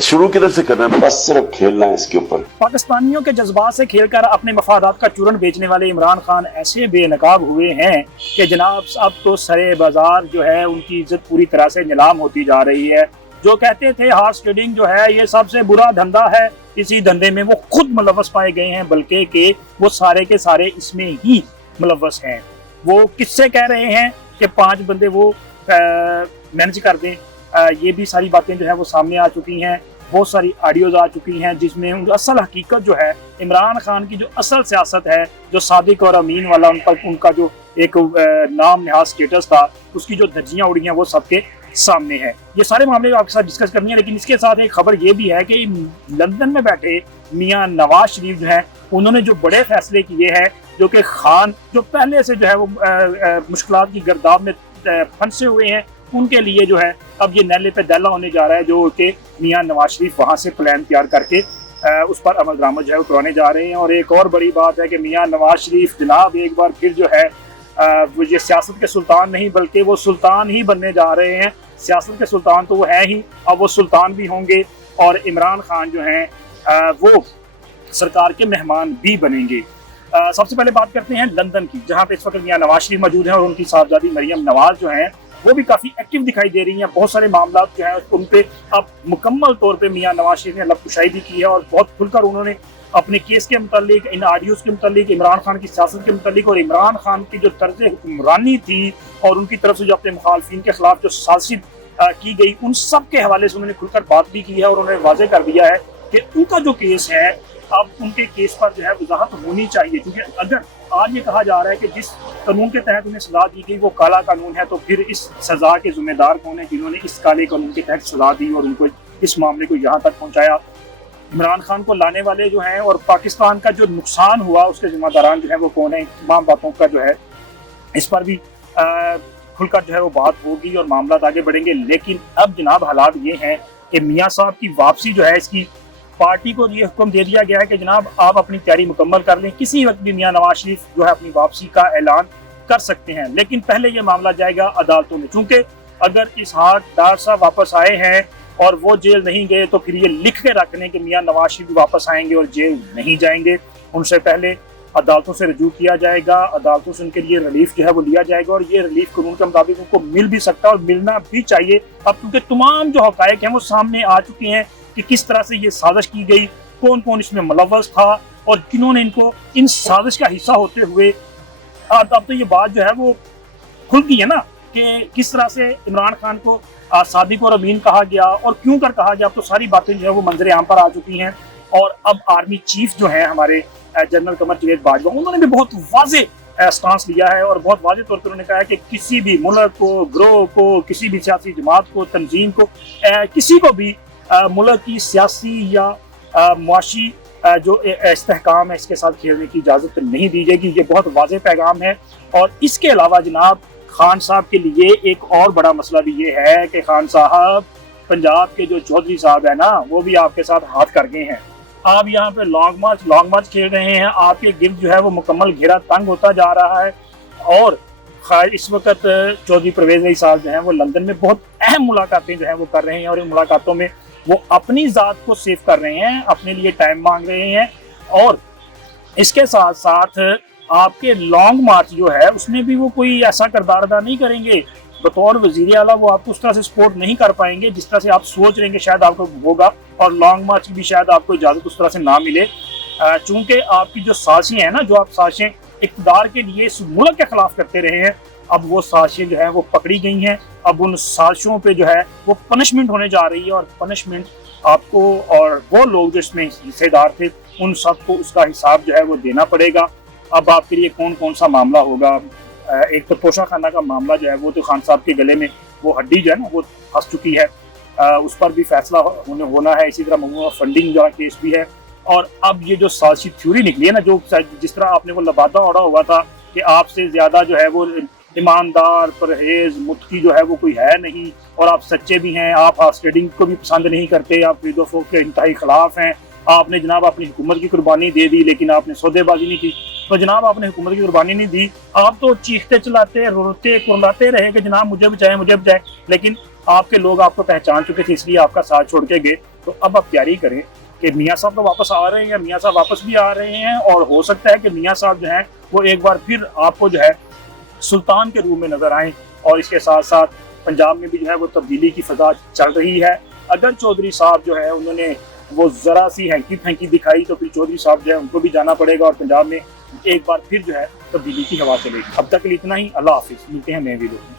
शुरू किधर से करना है, बस सिर्फ खेलना है इसके ऊपर। पाकिस्तानियों के जज्बात से खेलकर अपने मफादात का चूरन बेचने वाले इमरान खान ऐसे बेनकाब हुए हैं कि जनाब अब तो सरे बाजार जो है उनकी इज्जत पूरी तरह से नीलाम होती जा रही है। जो कहते थे हॉर्स ट्रेडिंग जो है ये सबसे बुरा धंधा है, इसी धंधे में वो खुद मुलव्वस पाए गए हैं, बल्कि कि वो सारे के सारे इसमें ही मुलव्वस हैं। वो किससे कह रहे हैं कि 5 बंदे वो मैनेज कर दें, ये भी सारी बातें जो है वो सामने आ चुकी हैं। बहुत सारी ऑडियोज आ चुकी हैं जिसमें असल हकीकत जो है इमरान खान की जो असल सियासत है, जो सादिक और अमीन वाला उनका जो एक नाम नहाज स्टेटस था, उसकी जो धज्जियां उड़ी हैं वो सबके सामने है। ये सारे मामले आपके साथ डिस्कस करनी है, लेकिन इसके साथ एक खबर ये भी है कि लंदन में बैठे मियां नवाज शरीफ जो है उन्होंने जो बड़े फैसले किए हैं, जो कि खान जो पहले से जो है वो मुश्किलात की गर्दाब में फंसे हुए हैं, उनके लिए जो है अब ये नैले पे दैला होने जा रहा है, जो कि मियां नवाज शरीफ वहाँ से प्लान तैयार करके उस पर अमल दरामद जो है उतरवाने जा रहे हैं। और एक और बड़ी बात है कि मियां नवाज शरीफ जनाब एक बार फिर जो है वो ये सियासत के सुल्तान नहीं बल्कि वो सुल्तान ही बनने जा रहे हैं। सियासत के सुल्तान तो वो है ही, अब वो सुल्तान भी होंगे और इमरान खान जो हैं वो सरकार के मेहमान भी बनेंगे। सबसे पहले बात करते हैं लंदन की, जहाँ पे इस वक्त मियां नवाज शरीफ मौजूद हैं और उनकी साहबजादी मरियम नवाज जो हैं वो भी काफ़ी एक्टिव दिखाई दे रही हैं। बहुत सारे मामला जो हैं उन पे अब मुकम्मल तौर पे मियां नवाज शरीफ ने लबकुशाई भी की है और बहुत खुलकर उन्होंने अपने केस के मुतालिक, इन ऑडियोज़ के मुतालिक, इमरान खान की सियासत के मुतालिक और इमरान खान की जो तर्ज हुक्मरानी थी और उनकी तरफ से जो अपने मुखालफिन के खिलाफ जो साजिश की गई, उन सब के हवाले से उन्होंने खुलकर बात भी की है और उन्होंने वाजे कर दिया है कि उनका जो केस है अब उनके केस पर जो है वजाहत होनी चाहिए। क्योंकि अगर आज ये कहा जा रहा है कि जिस कानून के तहत उन्हें सजा दी गई वो काला कानून है, तो फिर इस सजा के जिम्मेदार कौन है जिन्होंने इस काले कानून के तहत सजा दी और उनको इस मामले को यहाँ तक पहुँचाया। इमरान खान को लाने वाले जो हैं और पाकिस्तान का जो नुकसान हुआ उसके जिम्मेदारान जो है वो कौन है, तमाम बातों का जो है इस पर भी खुलकर जो है वो बात होगी और मामला आगे बढ़ेंगे। लेकिन अब जनाब हालात ये हैं कि मियाँ साहब की वापसी जो है, इसकी पार्टी को ये हुक्म दे दिया गया है कि जनाब आप अपनी तैयारी मुकम्मल कर लें, किसी वक्त भी मियां नवाज शरीफ जो है अपनी वापसी का ऐलान कर सकते हैं। लेकिन पहले ये मामला जाएगा अदालतों में, चूंकि अगर इसहाक डार साहब वापस आए हैं और वो जेल नहीं गए तो फिर ये लिख के रख लें कि मियां नवाज शरीफ वापस आएंगे और जेल नहीं जाएंगे। उनसे पहले अदालतों से रजू किया जाएगा, अदालतों से उनके लिए रिलीफ जो है वो लिया जाएगा और ये रिलीफ कानून के मुताबिक उनको मिल भी सकता है और मिलना भी चाहिए। अब क्योंकि तमाम जो हकायक हैं वो सामने आ चुके हैं कि किस तरह से ये साजिश की गई, कौन कौन इसमें मुलव्वस था और किन्होंने इनको इन साजिश का हिस्सा होते हुए, अब तो ये बात जो है वो खुल गई है ना कि किस तरह से इमरान खान को सादिक और अमीन कहा गया और क्यों कर कहा गया। अब तो सारी बातें जो है वो मंजर आम पर आ चुकी हैं और अब आर्मी चीफ जो है हमारे जनरल कमर जावेद बाजवा, उन्होंने भी बहुत वाजे स्टांस लिया है और बहुत वाजे तौर पर उन्होंने कहा है कि किसी भी मुल्क को, ग्रोह को, किसी भी सियासी जमात को, तंजीम को, किसी को भी मुल्क की सियासी या मुआशी जो इस्तेहकाम है इसके साथ खेलने की इजाज़त नहीं दी जाएगी। ये बहुत वाज़ेह पैगाम है। और इसके अलावा जनाब खान साहब के लिए एक और बड़ा मसला भी ये है कि खान साहब पंजाब के जो चौधरी साहब है ना, वो भी आपके साथ हाथ कर गए हैं। आप यहाँ पे लॉन्ग मार्च खेल रहे हैं, आपके गिर्द जो है वो मुकम्मल घेरा तंग होता जा रहा है और इस वक्त चौधरी परवेज अली साहब जो हैं वो लंदन में बहुत अहम मुलाकातें जो हैं वो कर रहे हैं और इन मुलाकातों में वो अपनी ज़ात को सेव कर रहे हैं, अपने लिए टाइम मांग रहे हैं और इसके साथ साथ आपके लॉन्ग मार्च जो है उसमें भी वो कोई ऐसा किरदार अदा नहीं करेंगे। बतौर वज़ीर आला वो आपको उस तरह से सपोर्ट नहीं कर पाएंगे जिस तरह से आप सोच रहे हैं शायद आपको होगा, और लॉन्ग मार्च की भी शायद आपको इजाज़त उस तरह से ना मिले। चूँकि आपकी जो साजिशें हैं ना, जो आप साजिशें इक़्तिदार के लिए इस मुल्क के खिलाफ करते रहे हैं, अब वो साजिशें जो है वो पकड़ी गई हैं। अब उन साजिशों पे जो है वो पनिशमेंट होने जा रही है और पनिशमेंट आपको और वो लोग जो इसमें हिस्सेदार थे उन सबको उसका हिसाब जो है वो देना पड़ेगा। अब आपके लिए कौन कौन सा मामला होगा, एक तो तोशा खाना का मामला जो है वो तो खान साहब के गले में वो हड्डी जो है ना वो फंस चुकी है, उस पर भी फैसला होना है। इसी तरह ममनूआ फंडिंग का केस भी है। और अब ये जो साजिशी थ्योरी निकली है ना, जो जिस तरह आपने वो लबादा ओढ़ा हुआ था कि आपसे ज़्यादा जो है वो ईमानदार, परहेज, मुत्की जो है वो कोई है नहीं और आप सच्चे भी हैं, आप हॉर्स ट्रेडिंग को भी पसंद नहीं करते, आप खरीदो फरोख्त के इंतहाई खिलाफ हैं, आपने जनाब अपनी हुकूमत की कुर्बानी दे दी लेकिन आपने सौदेबाजी नहीं की। तो जनाब आपने हुकूमत की कुर्बानी नहीं दी, आप तो चीखते चलाते रोते कुर्लाते रहे कि जनाब मुझे बचाएं मुझे बचाएं, लेकिन आपके लोग आपको पहचान चुके थे इसलिए आपका साथ छोड़ के गए। तो अब आप तैयारी करें कि मियाँ साहब तो वापस आ रहे हैं या मियाँ साहब वापस भी आ रहे हैं, और हो सकता है कि मियाँ साहब जो हैं वो एक बार फिर आपको जो है सुल्तान के रूप में नजर आए। और इसके साथ साथ पंजाब में भी जो है वो तब्दीली की फजा चल रही है। अगर चौधरी साहब जो है उन्होंने वो जरा सी हैंकी फैंकी दिखाई तो फिर चौधरी साहब जो है उनको भी जाना पड़ेगा और पंजाब में एक बार फिर जो है तब्दीली की हवा चलेगी। अब तक के लिए इतना ही। अल्लाह हाफिज, मिलते हैं नए वीडियो में।